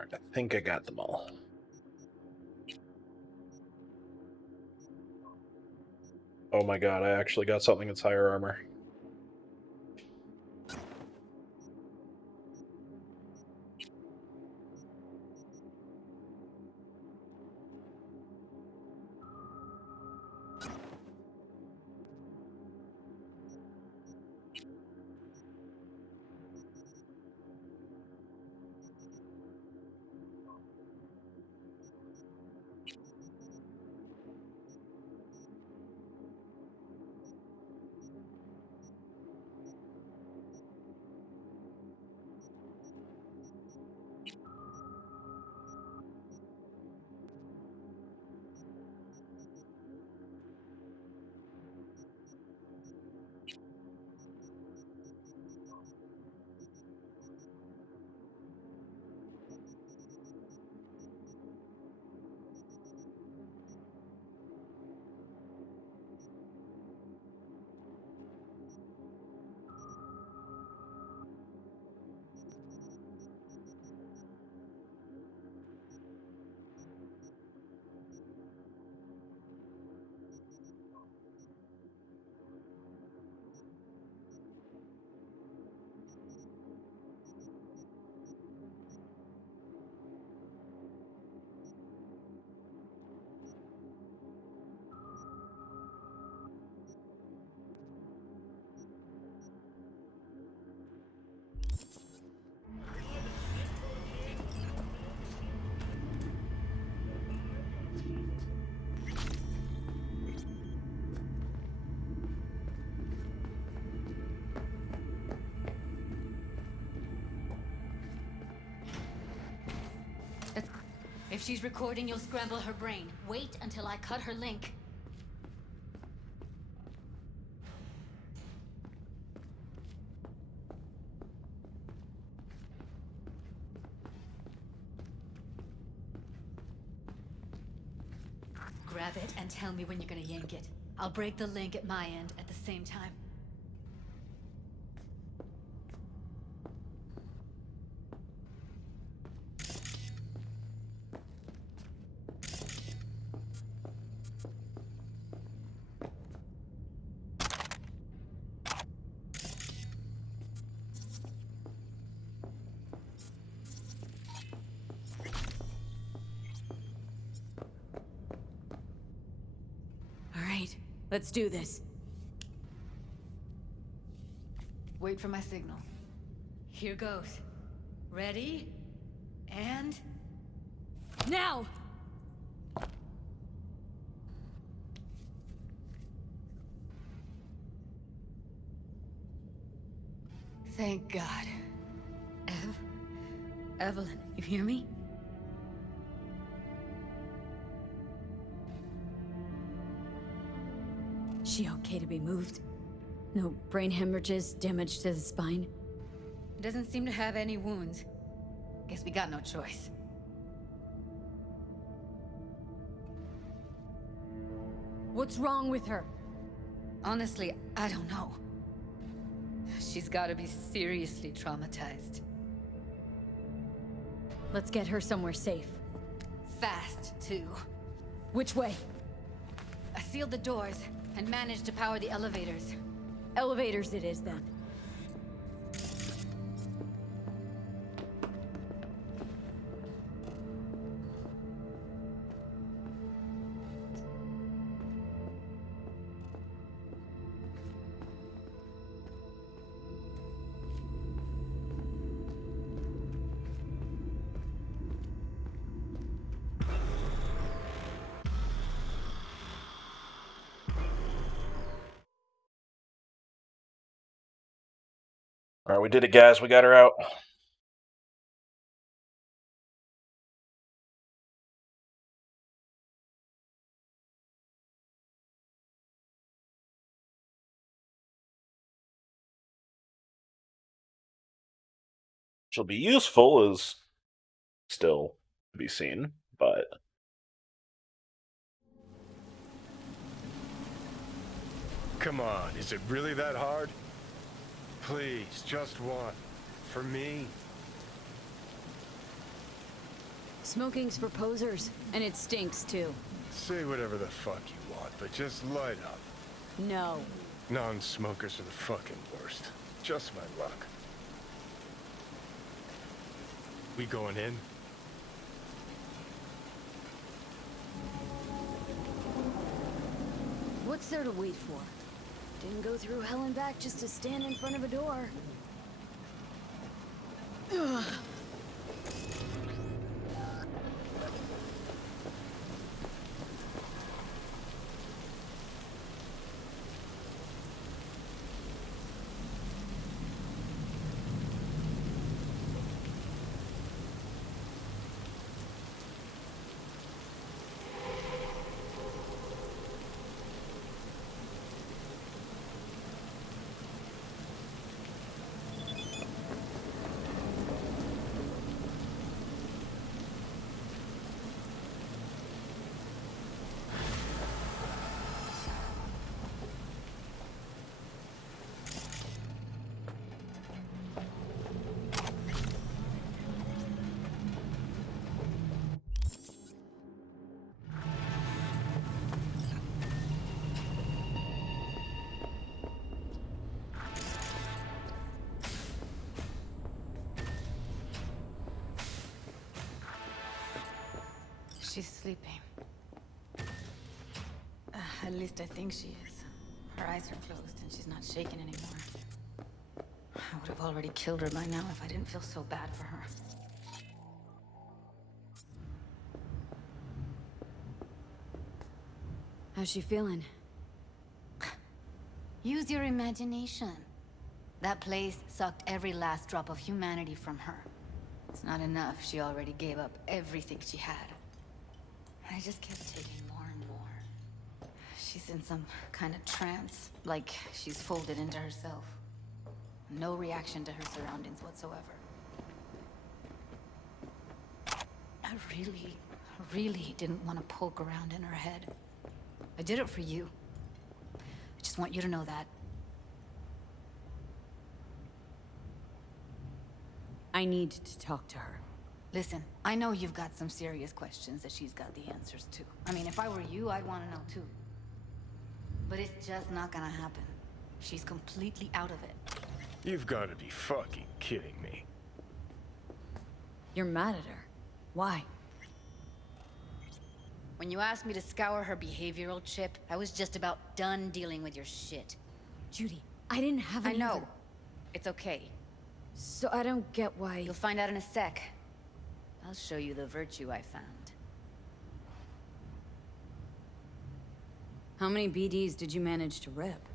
I think I got them all. Oh my god, I actually got something that's higher armor. If she's recording, you'll scramble her brain. Wait until I cut her link. Grab it and tell me when you're gonna yank it. I'll break the link at my end at the same time. Let's do this. Wait for my signal. Here goes. Ready? And... now! Thank God. Evelyn, you hear me? She okay to be moved? No brain hemorrhages, damage to the spine? Doesn't seem to have any wounds. Guess we got no choice. What's wrong with her? Honestly, I don't know. She's gotta be seriously traumatized. Let's get her somewhere safe. Fast, too. Which way? I sealed the doors and managed to power the elevators. Elevators it is, then. Alright, we did it, guys. We got her out. She'll be useful is still to be seen, but... Come on, is it really that hard? Please, just one. For me. Smoking's for posers, and it stinks too. Say whatever the fuck you want, but just light up. No. Non-smokers are the fucking worst. Just my luck. We going in? What's there to wait for? Didn't go through hell and back just to stand in front of a door. Ugh. She's sleeping. At least I think she is. Her eyes are closed and she's not shaking anymore. I would have already killed her by now if I didn't feel so bad for her. How's she feeling? Use your imagination. That place sucked every last drop of humanity from her. It's not enough. She already gave up everything she had. I just kept taking more and more. She's in some kind of trance, like she's folded into herself. No reaction to her surroundings whatsoever. I really didn't want to poke around in her head. I did it for you. I just want you to know that. I need to talk to her. Listen, I know you've got some serious questions that she's got the answers to. I mean, if I were you, I'd want to know too. But it's just not gonna happen. She's completely out of it. You've got to be fucking kidding me. You're mad at her. Why? When you asked me to scour her behavioral chip, I was just about done dealing with your shit. Judy, I didn't have I any know. other- It's okay. So I don't get why... You'll find out in a sec. I'll show you the virtue I found. How many BDs did you manage to rip?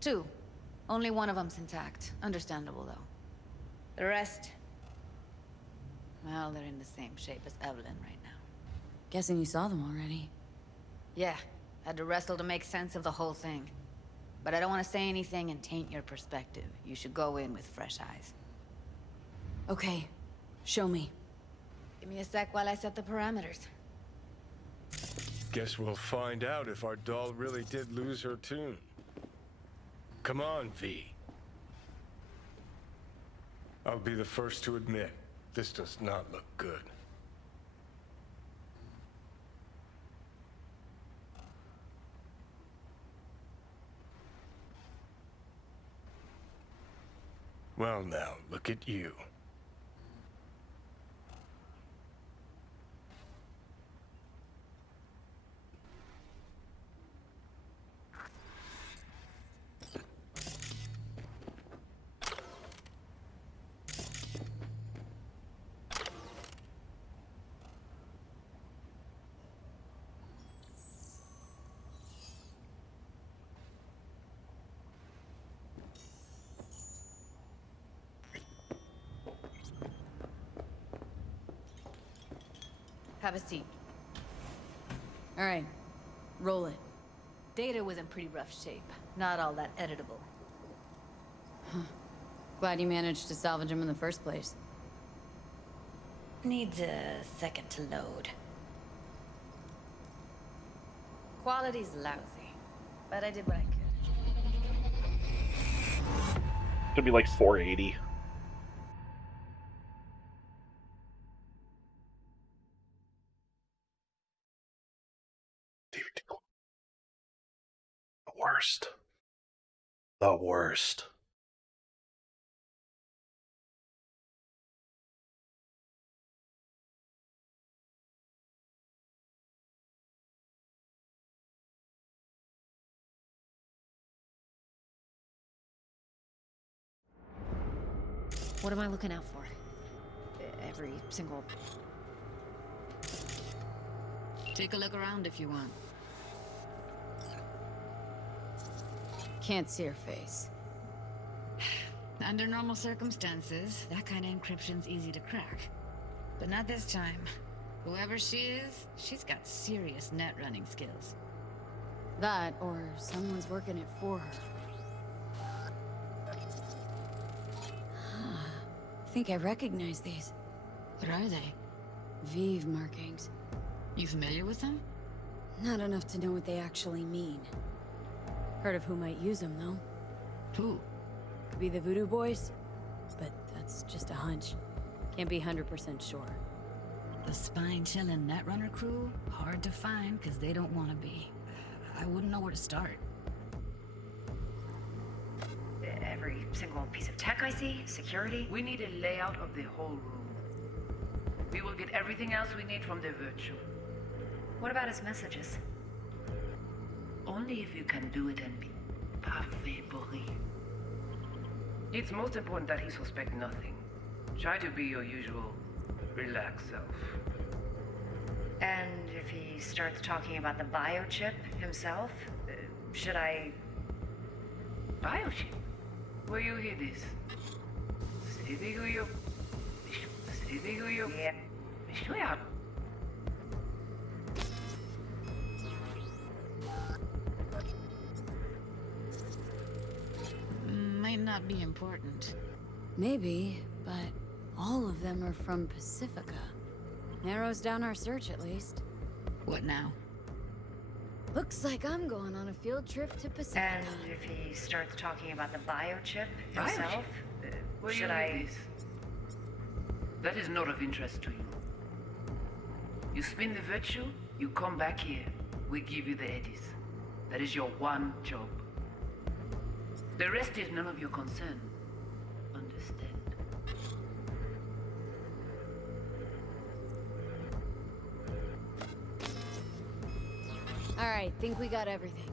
2. Only one of them's intact. Understandable, though. The rest... well, they're in the same shape as Evelyn right now. Guessing you saw them already. Yeah, had to wrestle to make sense of the whole thing. But I don't want to say anything and taint your perspective. You should go in with fresh eyes. Okay, show me. Give me a sec while I set the parameters. Guess we'll find out if our doll really did lose her tune. Come on, V. I'll be the first to admit, this does not look good. Well now, look at you. Have a seat. All right, roll it. Data was in pretty rough shape. Not all that editable. Glad you managed to salvage him in the first place. Needs a second to load. Quality's lousy, but I did what I could. Should be like 480. Worst. The worst. What am I looking out for? Every single... Take a look around if you want. Can't see her face. Under normal circumstances, that kind of encryption's easy to crack. But not this time. Whoever she is, she's got serious net running skills. That, or someone's working it for her. I think I recognize these. What are they? Vive markings. You familiar with them? Not enough to know what they actually mean. Heard of who might use them, though. Who? Could be the Voodoo Boys, but that's just a hunch. Can't be 100% sure. The spine-chilling Netrunner crew? Hard to find, because they don't want to be. I wouldn't know where to start. Every single piece of tech I see, security. We need a layout of the whole room. We will get everything else we need from the virtual. What about his messages? Only if you can do it and be parfait bourré. It's most important that he suspect nothing. Try to be your usual, relaxed self. And if he starts talking about the biochip himself, should I... Biochip? Where you hear this? Yeah. Might not be important. Maybe, but all of them are from Pacifica. Narrows down our search, at least. What now? Looks like I'm going on a field trip to Pacifica. And if he starts talking about the biochip himself, Where should you I... hear this? That is not of interest to you. You spin the virtue, you come back here. We give you the eddies. That is your one job. The rest is none of your concern. Understand? Alright, think we got everything.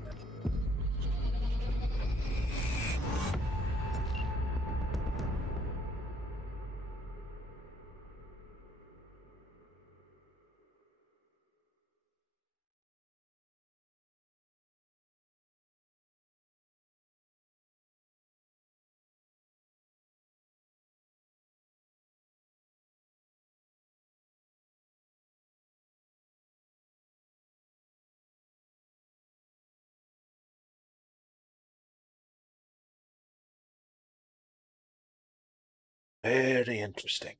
Very interesting.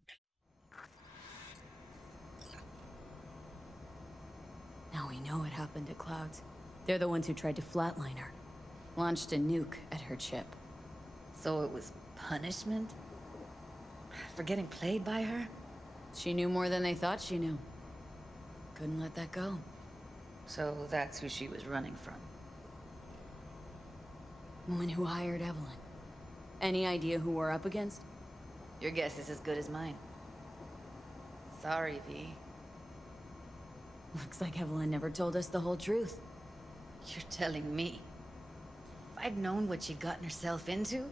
Now we know what happened to Clouds. They're the ones who tried to flatline her. Launched a nuke at her chip. So it was punishment? For getting played by her? She knew more than they thought she knew. Couldn't let that go. So that's who she was running from. Woman who hired Evelyn. Any idea who we're up against? Your guess is as good as mine. Sorry, V. Looks like Evelyn never told us the whole truth. You're telling me. If I'd known what she'd gotten herself into...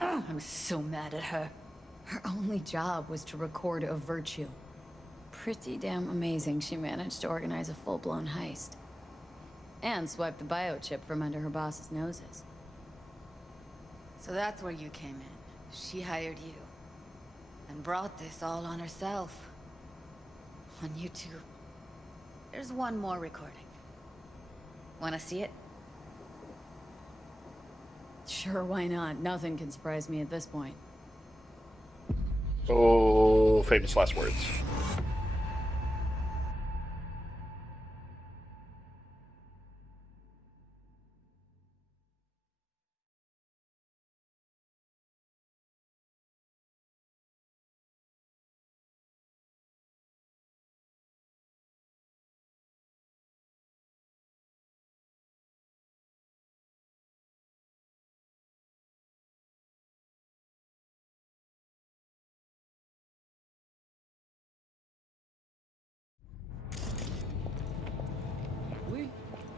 I'm so mad at her. Her only job was to record a virtue. Pretty damn amazing she managed to organize a full-blown heist. And swipe the biochip from under her boss's noses. So that's where you came in. She hired you. And brought this all on herself. On you two. There's one more recording. Wanna see it? Sure, why not? Nothing can surprise me at this point. Oh, famous last words.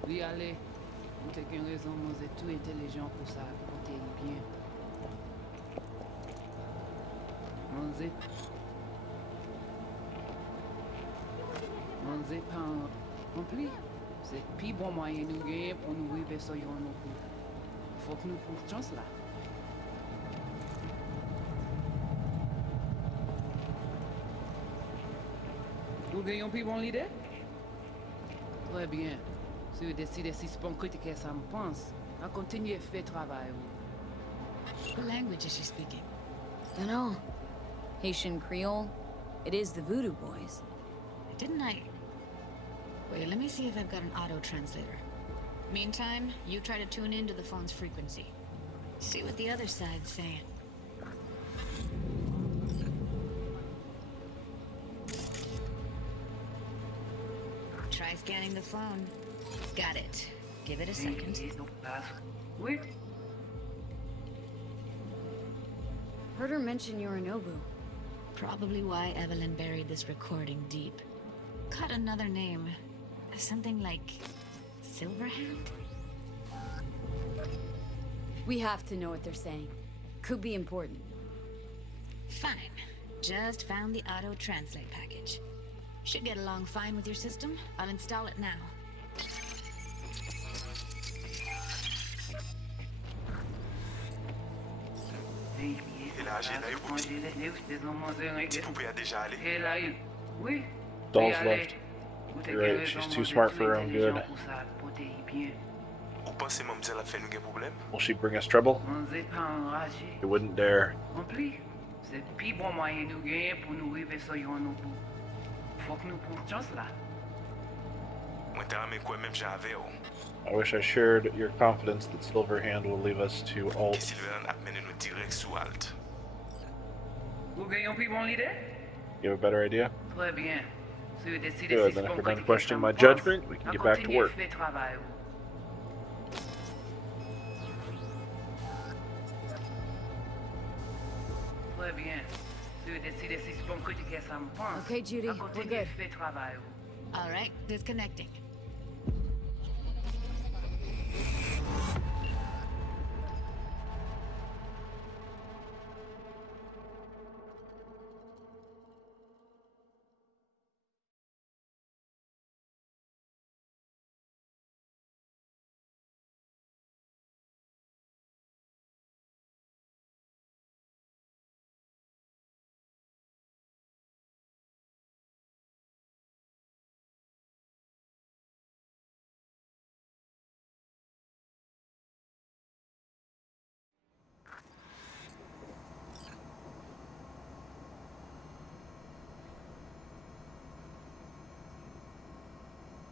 Oui, allez. Ou t'as qu'une raison, moi, c'est tout intelligent pour ça, pour t'aider bien. Manzé. Manzé pas rempli. C'est le plus bon moyen nous gagner pour nous arriver sur yon nous. Faut que nous prenions chance là. Vous gagnez plus bon l'idée? Très bien. Si vous décidez si c'est bon critiquer ça me pense, à continuer à faire travail. What language is she speaking? Dunno. Haitian Creole? It is the Voodoo Boys. Didn't I? Wait, let me see if I've got an auto translator. Meantime, you try to tune into the phone's frequency. See what the other side's saying. Try scanning the phone. Got it. Give it a second. Oui. Heard her mention Yorinobu. Probably why Evelyn buried this recording deep. Caught another name. Something like Silverhand? We have to know what they're saying. Could be important. Fine. Just found the auto-translate package. Should get along fine with your system. I'll install it now. Et là, j'ai là, petit poupée a déjà allé. Oui. Doll's left. You're right, she's too smart for her own good. Ou pensez mademoiselle a fait nous un problème? Will she bring us trouble? You wouldn't dare. Rempli. C'est le plus bon moyen nous gagner pour nous arriver sur yon nous. Faut que nous prenions chance là. Moi, t'as aimé quoi même j'avais, oh. I wish I shared your confidence that Silverhand will leave us to Que Alt. Sylvain a mené nous direct sous Alt. Vous gagnez plus bon l'idée? You have a better idea? Très bien. Si vous décidez Good, si then c'est if bon we're done critiquer questioning ça my me judgment, pense, we can à get back to continuer work. à faire travail. Très bien. Si vous décidez si c'est bon critiquer ça me pense, Okay, Judy, à we're continuer à good. faire travail. All right, disconnecting.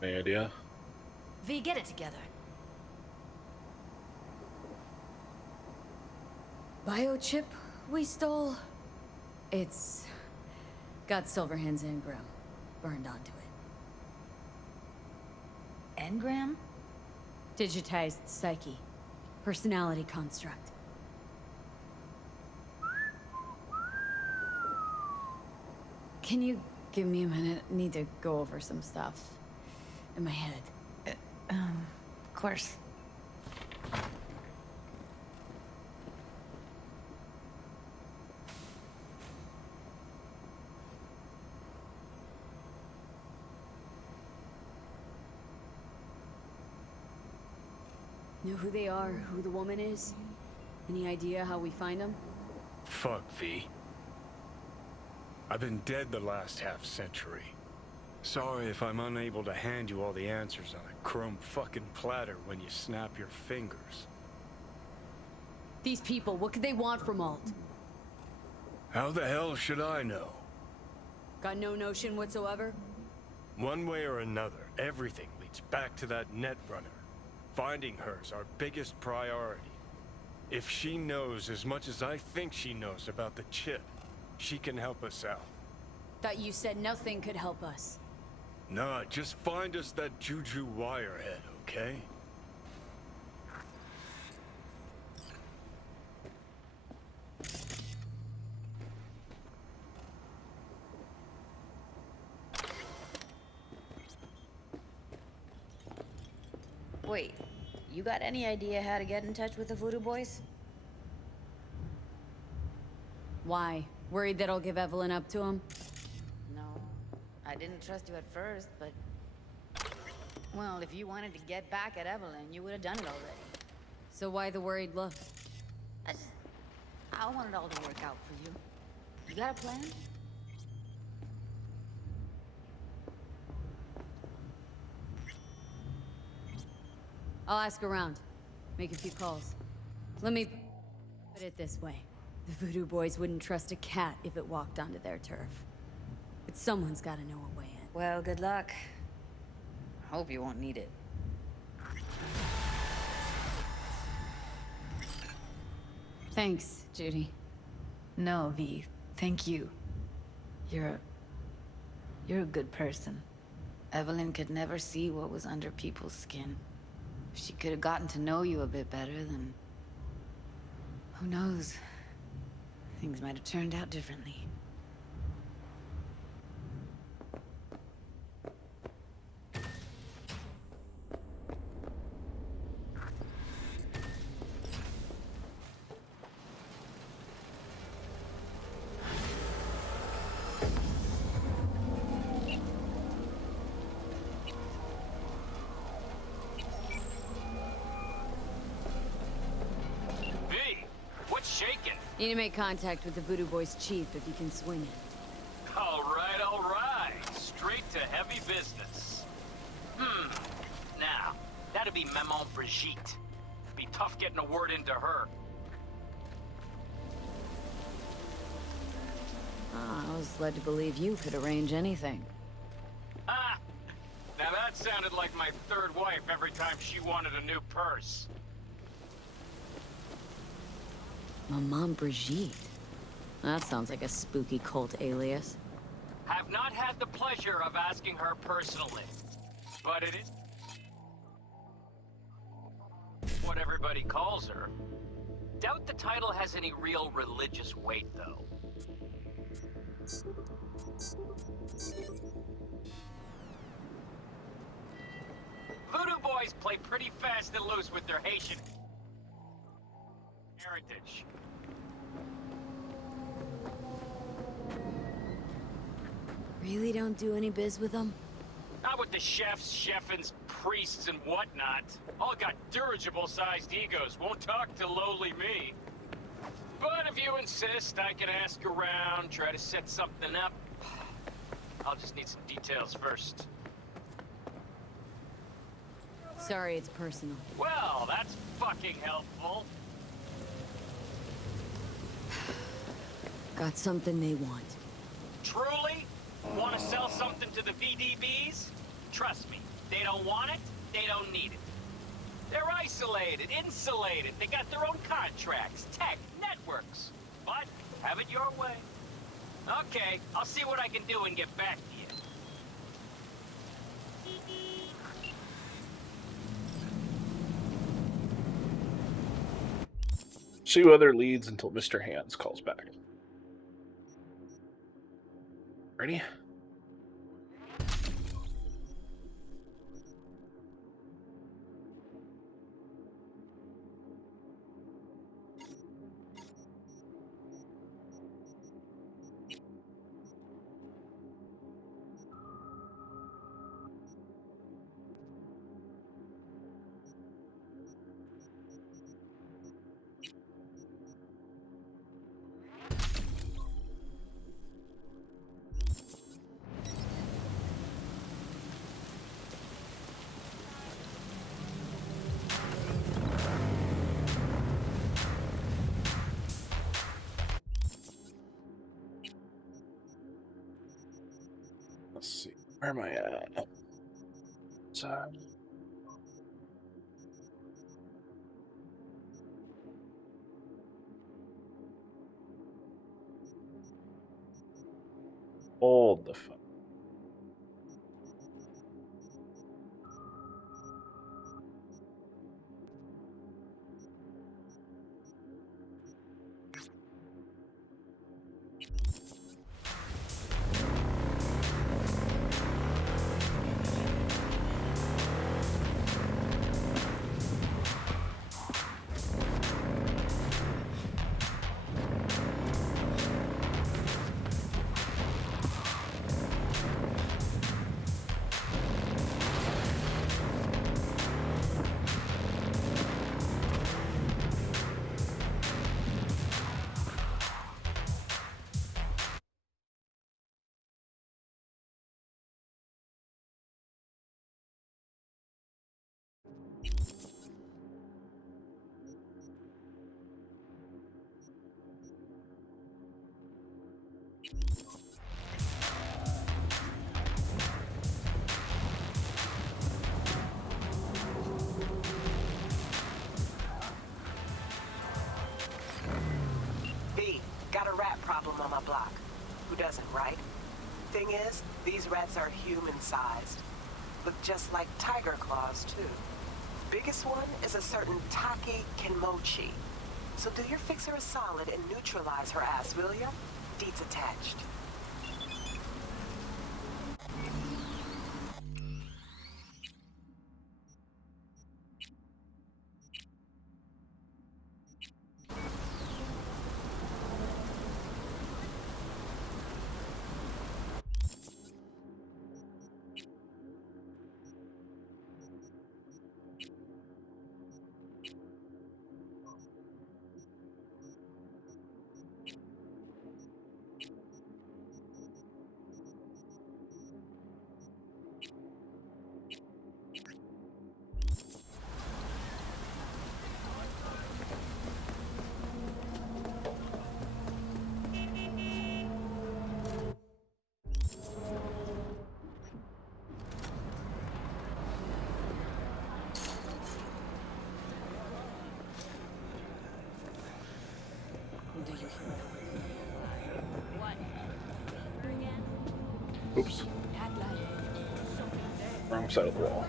Any idea? V, get it together. Biochip we stole? It's got Silverhand's engram burned onto it. Engram? Digitized psyche. Personality construct. Can you give me a minute? Need to go over some stuff in my head. Of course. Know who they are, who the woman is? Any idea how we find them? Fuck, V. I've been dead the last half-century. Sorry if I'm unable to hand you all the answers on a chrome fucking platter when you snap your fingers. These people, what could they want from Alt? How the hell should I know? Got no notion whatsoever? One way or another, everything leads back to that Netrunner. Finding her's our biggest priority. If she knows as much as I think she knows about the chip, she can help us out. Thought you said nothing could help us. Nah, just find us that Juju wirehead, okay? Wait, you got any idea how to get in touch with the Voodoo Boys? Why? Worried that I'll give Evelyn up to him? No, I didn't trust you at first, but... Well, if you wanted to get back at Evelyn, you would have done it already. So why the worried look? I want it all to work out for you. You got a plan? I'll ask around. Make a few calls. Let me put it this way. The Voodoo Boys wouldn't trust a cat if it walked onto their turf. But someone's gotta know a way in. Well, good luck. Hope you won't need it. Thanks, Judy. No, V. Thank you. You're a good person. Evelyn could never see what was under people's skin. If she could have gotten to know you a bit better, then... who knows? Things might have turned out differently. Need to make contact with the Voodoo Boys chief if you can swing it. All right. Straight to heavy business. Now, that'd be Maman Brigitte. Be tough getting a word into her. I was led to believe you could arrange anything. Ah! Now that sounded like my third wife every time she wanted a new purse. Maman Brigitte. That sounds like a spooky cult alias. Have not had the pleasure of asking her personally, but it is what everybody calls her. Doubt the title has any real religious weight, though. Voodoo Boys play pretty fast and loose with their Haitian heritage. Really don't do any biz with them? Not with the chefs, cheffins, priests, and whatnot. All got dirigible-sized egos, won't talk to lowly me. But if you insist, I can ask around, try to set something up. I'll just need some details first. Sorry, it's personal. Well, that's fucking helpful. Got something they want. Truly? Want to sell something to the VDBs? Trust me, they don't want it, they don't need it. They're isolated, insulated, they got their own contracts, tech, networks. But, have it your way. Okay, I'll see what I can do and get back to you. Pursue other leads until Mr. Hands calls back. Ready? Let's see. Where am I at? Hold the phone. V, got a rat problem on my block. Who doesn't, right? Thing is, these rats are human-sized. Look just like tiger claws, too. Biggest one is a certain Taki Kenmochi. So do your fixer a solid and neutralize her ass, will ya? Deeds attached. Oops. Wrong side of the wall.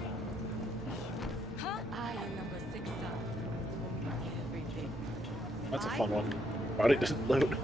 That's a fun one. Body doesn't load.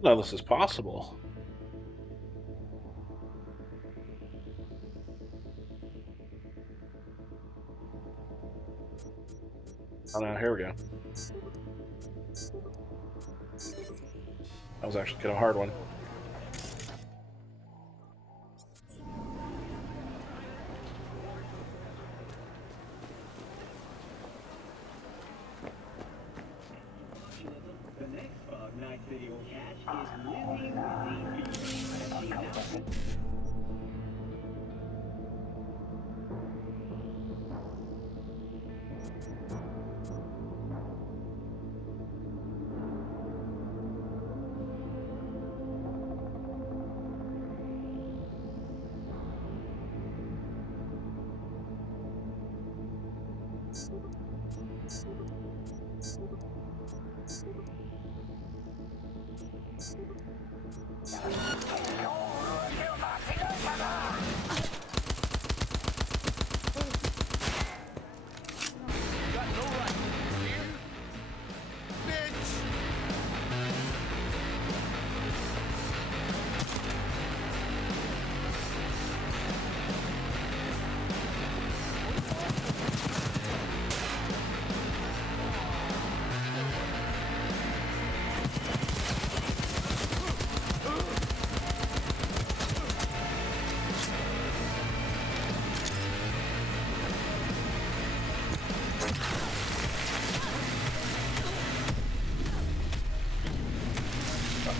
No, this is possible. Oh no, here we go. That was actually kind of a hard one.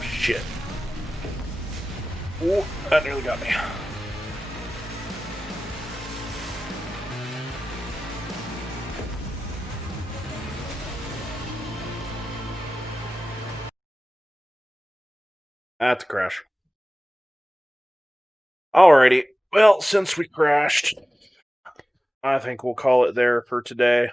Shit. Oh, that nearly got me. That's a crash. Alrighty. Well, since we crashed, I think we'll call it there for today.